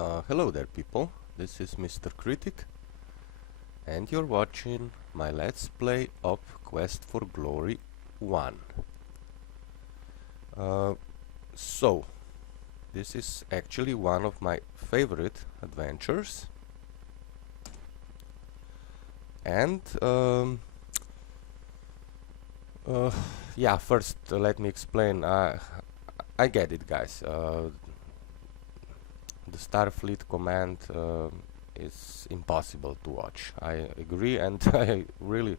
Hello there people, this is MrKritik and you're watching my Let's Play of Quest for Glory 1. So, this is actually one of my favorite adventures and yeah, first let me explain. I get it, guys. The Starfleet command is impossible to watch. I agree, and I really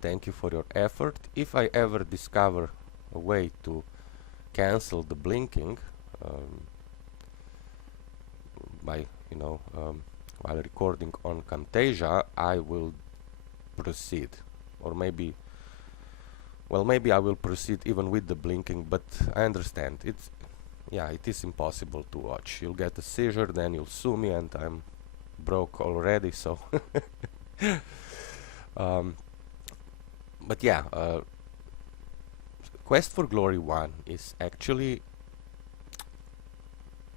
thank you for your effort. If I ever discover a way to cancel the blinking by, while recording on Camtasia, I will proceed. Or maybe, well, maybe I will proceed even with the blinking, but I understand. Yeah, it is impossible to watch. You'll get a seizure, then you'll sue me, and I'm broke already, so... but yeah, Quest for Glory 1 is actually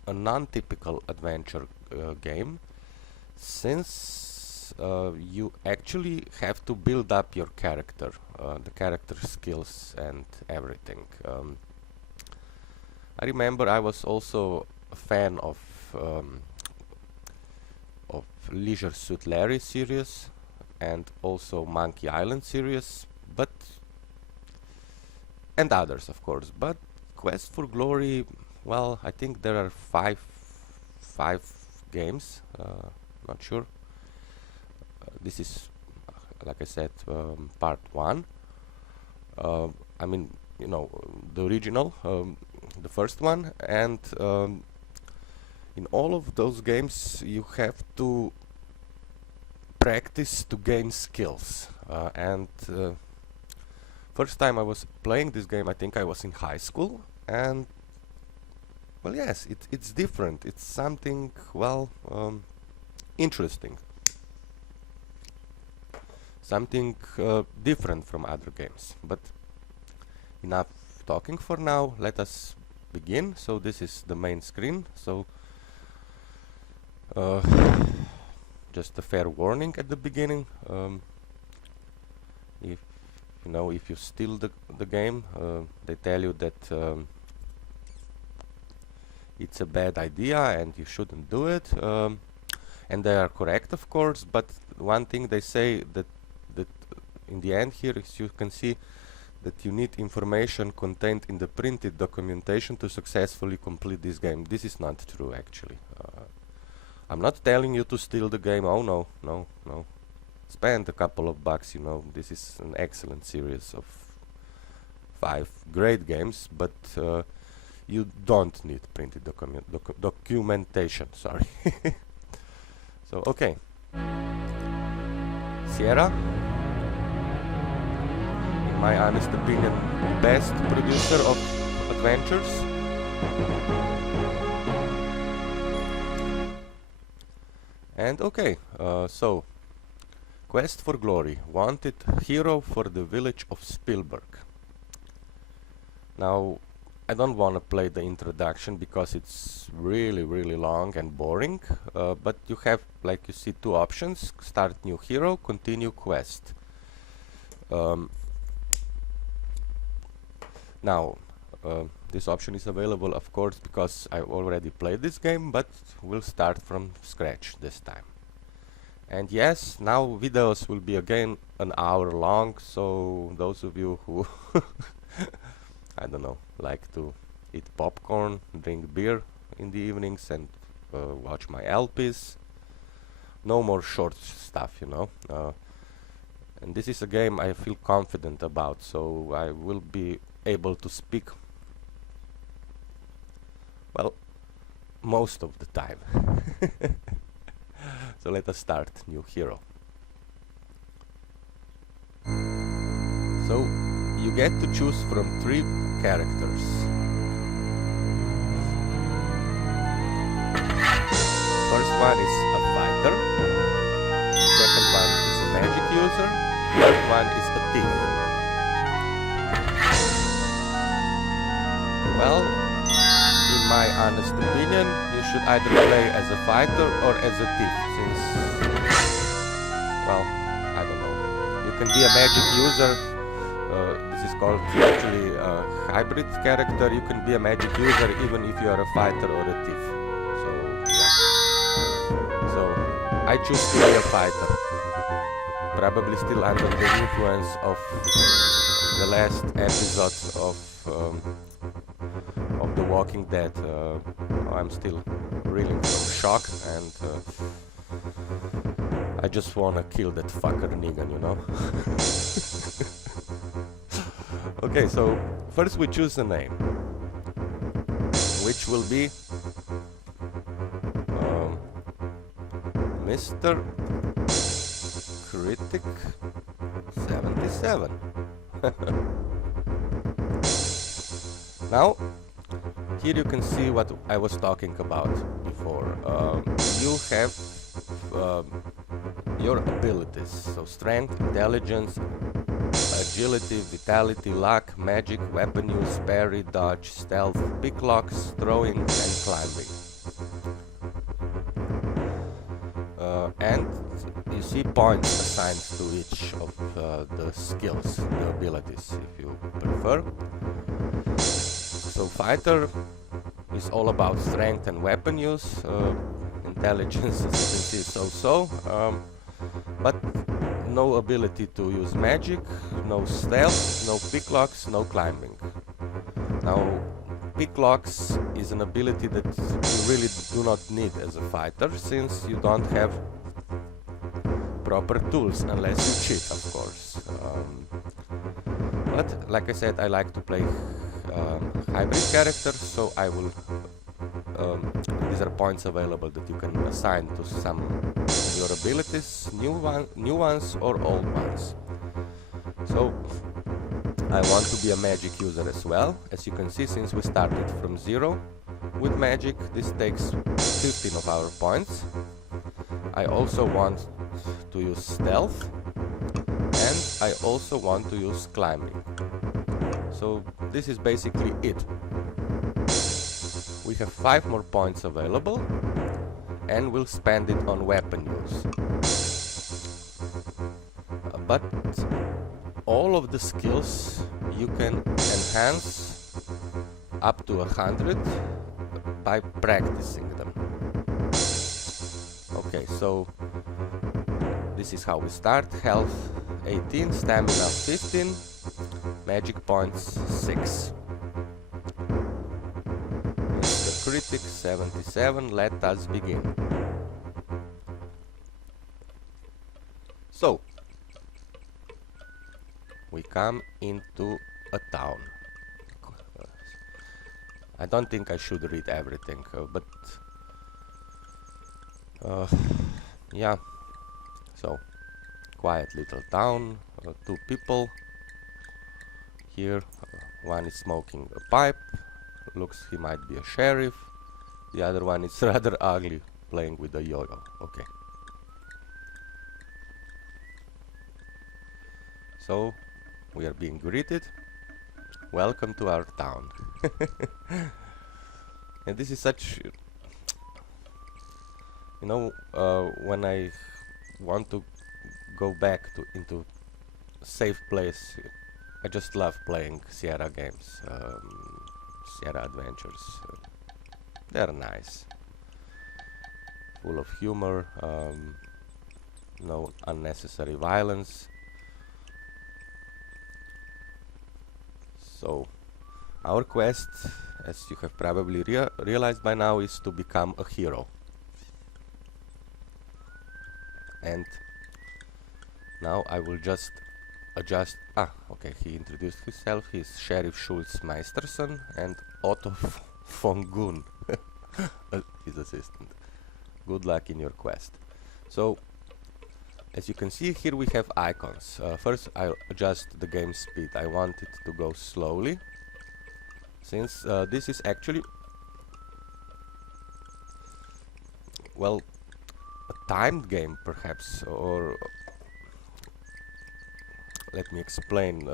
a non-typical adventure game, since you actually have to build up your character, the character skills and everything. I remember I was also a fan of Leisure Suit Larry series and also Monkey Island series, and others, of course. But Quest for Glory, well, I think there are five games. Not sure. This is, like I said, part 1. I mean, the original. The first one, and in all of those games you have to practice to gain skills, and first time I was playing this game, I think I was in high school, and well, yes, it's different. It's something, well, interesting, something different from other games. But enough talking for now, let us begin. So this is the main screen, so just a fair warning at the beginning. If you steal the game, they tell you that it's a bad idea and you shouldn't do it, and they are correct, of course. But one thing they say that in the end here is, you can see that you need information contained in the printed documentation to successfully complete this game. This is not true, actually. I'm not telling you to steal the game. Oh no, no, no. Spend a couple of bucks, This is an excellent series of 5 great games, but you don't need printed documentation, sorry. So, okay. Sierra, my honest opinion, best producer of adventures. And okay, so Quest for Glory, wanted hero for the village of Spielberg. Now, I don't want to play the introduction because it's really long and boring, but you have, like you see, 2 options: start new hero, continue quest. Now, this option is available, of course, because I already played this game, but we'll start from scratch this time. And yes, now videos will be again an hour long, so those of you who I don't know, like to eat popcorn, drink beer in the evenings, and watch my LPs, no more short stuff, and this is a game I feel confident about, so I will be able to speak, well, most of the time. So let us start new hero. So you get to choose from 3 characters. First one is a fighter, second one is a magic user, third one is a thief. Well, in my honest opinion, you should either play as a fighter or as a thief, since, well, I don't know. You can be a magic user. This is called actually a hybrid character. You can be a magic user even if you are a fighter or a thief. So, yeah. So, I choose to be a fighter. Probably still under the influence of the last episode of The Walking Dead. I'm still reeling from shock, and I just wanna kill that fucker Negan, you know? Okay, so first we choose a name, which will be MrKritik77. Now, here you can see what I was talking about before. You have your abilities, so strength, intelligence, agility, vitality, luck, magic, weapon use, parry, dodge, stealth, picklocks, throwing, and climbing. And you see points assigned to each of the skills, the abilities, if you prefer. So fighter is all about strength and weapon use. Intelligence, as you can see, so-so. But no ability to use magic, no stealth, no picklocks, no climbing. Now, picklocks is an ability that you really do not need as a fighter, since you don't have proper tools, unless you cheat, of course. But, like I said, I like to play hybrid characters, so I will... these are points available that you can assign to some of your abilities, new ones or old ones. So I want to be a magic user as well. As you can see, since we started from 0 with magic, this takes 15 of our points. I also want to use stealth, and I also want to use climbing. So this is basically it. We have 5 more points available, and we'll spend it on weapon use. But all of the skills you can enhance up to 100 by practicing them. Okay, so this is how we start. Health 18, stamina 15, magic points 6. MrKritik77, let us begin. So, we come into a town. I don't think I should read everything, but yeah. So, quiet little town, 2 people. Here, one is smoking a pipe. Looks he might be a sheriff. The other one is rather ugly, playing with a yo-yo. Okay. So, we are being greeted. Welcome to our town. And this is such... You know, when I want to go back into a safe place, I just love playing Sierra games. Sierra Adventures. They're nice. Full of humor, no unnecessary violence. So, our quest, as you have probably realized by now, is to become a hero. And now I will just adjust... okay, he introduced himself. He's Sheriff Schultz Meisterson and Otto von Gun, his assistant. Good luck in your quest. So, as you can see, here we have icons. First, I'll adjust the game speed. I want it to go slowly, since this is actually, well, a timed game, perhaps, or let me explain.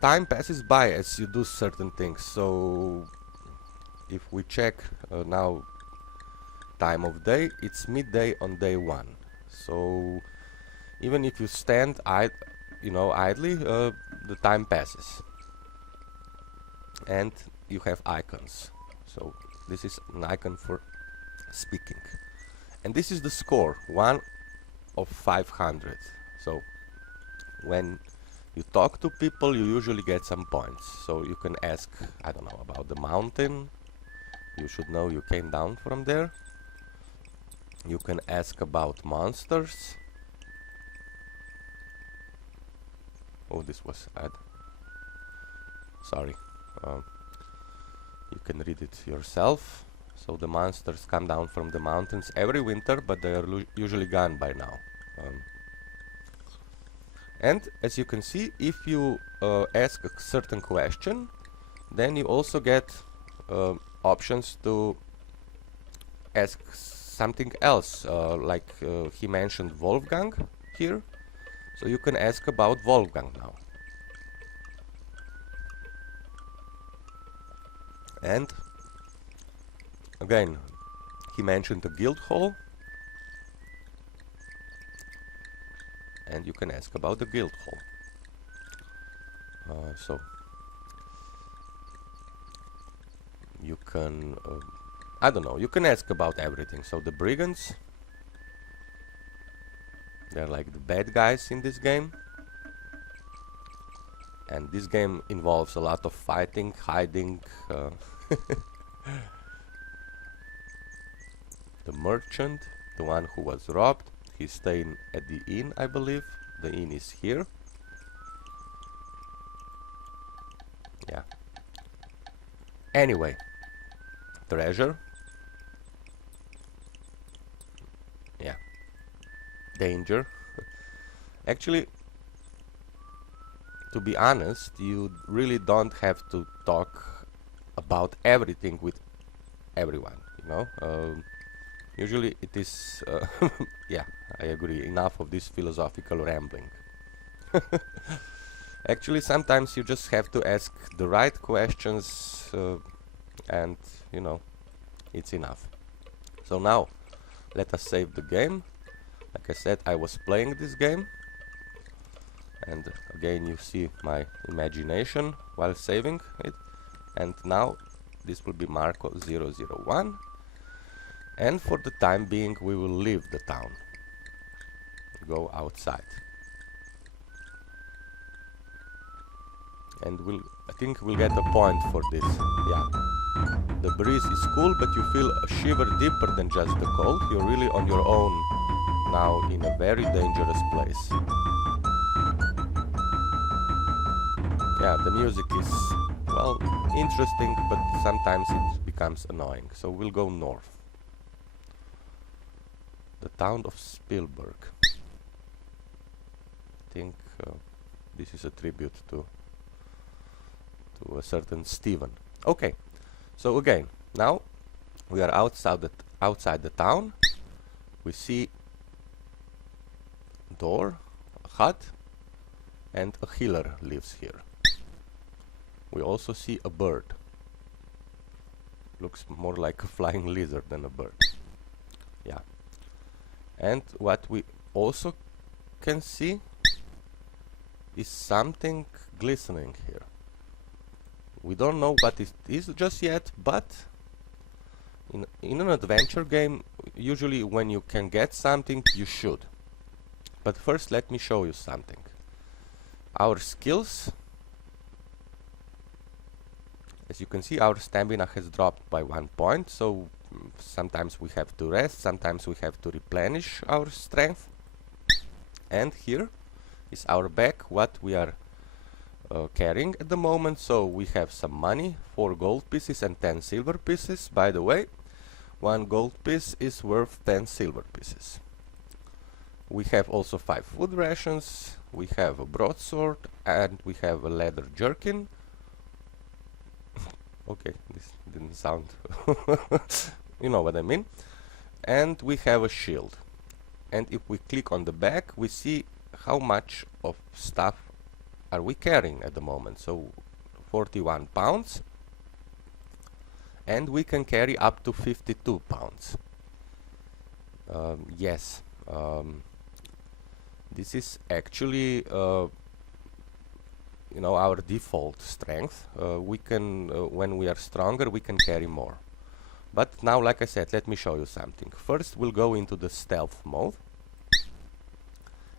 Time passes by as you do certain things, so if we check now time of day, it's midday on day 1. So even if you stand idly, the time passes. And you have icons. So this is an icon for speaking. And this is the score, 1 of 500. So when you talk to people, you usually get some points. So you can ask, I don't know, about the mountain. You should know you came down from there. You can ask about monsters. Oh, this was ad. Sorry. You can read it yourself. So the monsters come down from the mountains every winter, but they are usually gone by now. And as you can see, if you ask a certain question, then you also get options to ask something else, like he mentioned Wolfgang here, so you can ask about Wolfgang now. And again, he mentioned the guild hall, and you can ask about the guild hall. So you can I don't know, you can ask about everything. So the brigands, they're like the bad guys in this game, and this game involves a lot of fighting, hiding. The merchant, the one who was robbed, he's staying at the inn, I believe. The inn is here. Yeah. Anyway, treasure. Yeah. Danger. Actually, to be honest, you really don't have to talk about everything with everyone, you know. Usually it is yeah, I agree, enough of this philosophical rambling. Actually, sometimes you just have to ask the right questions, and you know, it's enough. So now let us save the game. Like I said, I was playing this game, and again you see my imagination while saving it. And now this will be Marco 001, and for the time being we will leave the town, go outside, and I think we'll get a point for this. Yeah, the breeze is cool, but you feel a shiver deeper than just the cold. You're really on your own now in a very dangerous place. Yeah, the music is, well, interesting, but sometimes it becomes annoying. So we'll go north. The town of Spielberg. I think this is a tribute to a certain Steven. Okay, so again, now we are outside the town. We see a door, a hut, and a healer lives here. We also see a bird. Looks more like a flying lizard than a bird. Yeah. And what we also can see is something glistening here. We don't know what it is just yet, but in an adventure game, usually when you can get something, you should. But first let me show you something. Our skills. As you can see, our stamina has dropped by 1 point, so sometimes we have to rest, sometimes we have to replenish our strength. And here is our bag, what we are carrying at the moment. So we have some money, 4 gold pieces and 10 silver pieces. By the way, 1 gold piece is worth 10 silver pieces. We have also 5 food rations, we have a broadsword, and we have a leather jerkin. Okay, this didn't sound you know what I mean. And we have a shield. And if we click on the back, we see how much of stuff are we carrying at the moment. So 41 pounds. and we can carry up to 52 pounds. Yes, this is actually you know, our default strength. We can when we are stronger, we can carry more. But now, like I said, let me show you something. First we'll go into the stealth mode,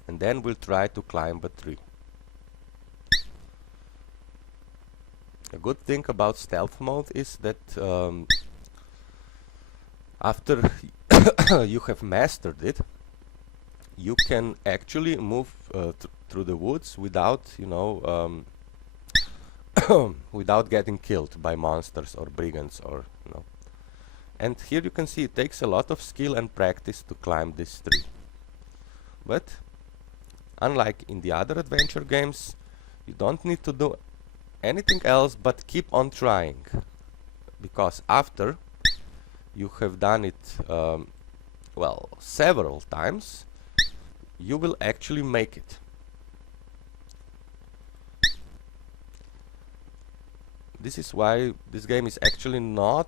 and then we'll try to climb a tree. A good thing about stealth mode is that after you have mastered it, you can actually move through the woods without, you know, without getting killed by monsters or brigands, or you know. And here you can see it takes a lot of skill and practice to climb this tree. But unlike in the other adventure games, you don't need to do anything else but keep on trying, because after you have done it well, several times, you will actually make it. This is why this game is actually not,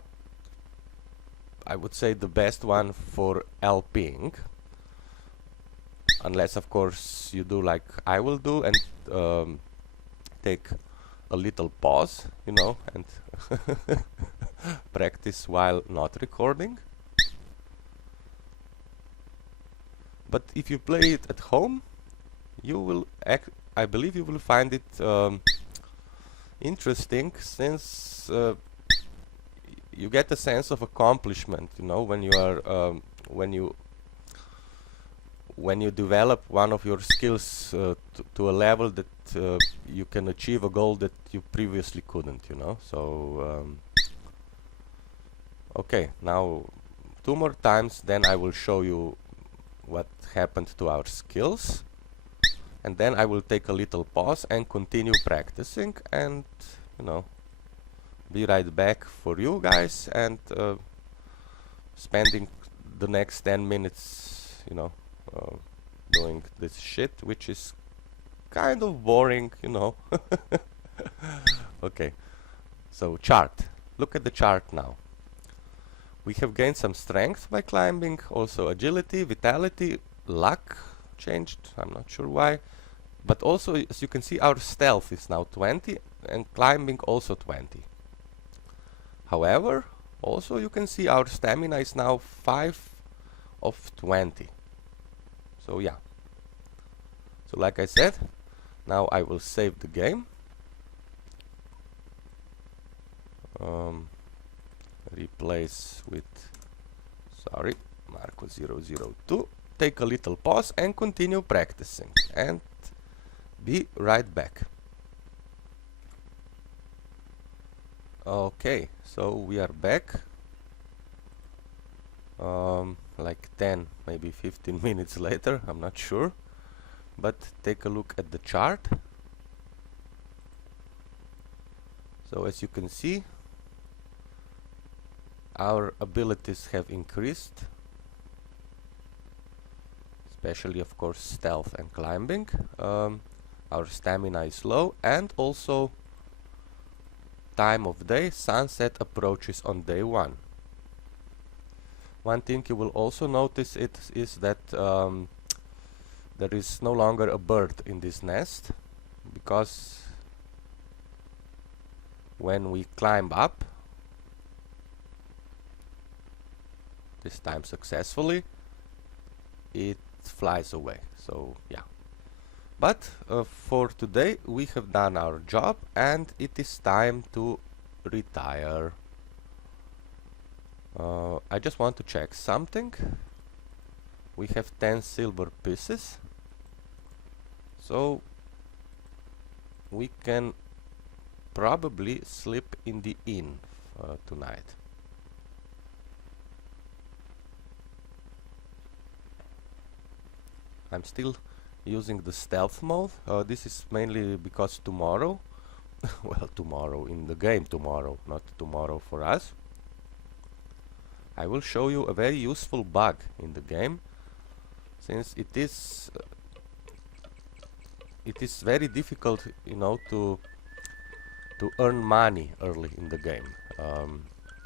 I would say, the best one for LPing, unless of course you do like I will do and take a little pause, you know, and practice while not recording. But if you play it at home, you will I believe you will find it interesting, since you get a sense of accomplishment, you know, when you are when you develop one of your skills to a level that you can achieve a goal that you previously couldn't, you know. So okay, now 2 more times, then I will show you what happened to our skills, and then I will take a little pause and continue practicing, and you know, be right back for you guys, and spending the next 10 minutes, you know, doing this shit, which is kind of boring, you know. Okay, so chart. Look at the chart now. We have gained some strength by climbing, also agility, vitality, luck changed, I'm not sure why, but also, as you can see, our stealth is now 20 and climbing also 20. However, also you can see our stamina is now 5 of 20. So yeah. So like I said, now I will save the game. Replace with, sorry, Marco002. Take a little pause and continue practicing, and be right back. Okay, so we are back. Like 10, maybe 15 minutes later, I'm not sure. But take a look at the chart. So as you can see, our abilities have increased, especially of course stealth and climbing. Our stamina is low, and also time of day, sunset approaches on day 1. One thing you will also notice is that there is no longer a bird in this nest, because when we climb up, this time successfully, it flies away. So yeah. But for today we have done our job, and it is time to retire. I just want to check something. We have 10 silver pieces, so we can probably sleep in the inn tonight. I'm still using the stealth mode. This is mainly because tomorrow, well, tomorrow in the game, tomorrow, not tomorrow for us, I will show you a very useful bug in the game, since it is very difficult, you know, to earn money early in the game.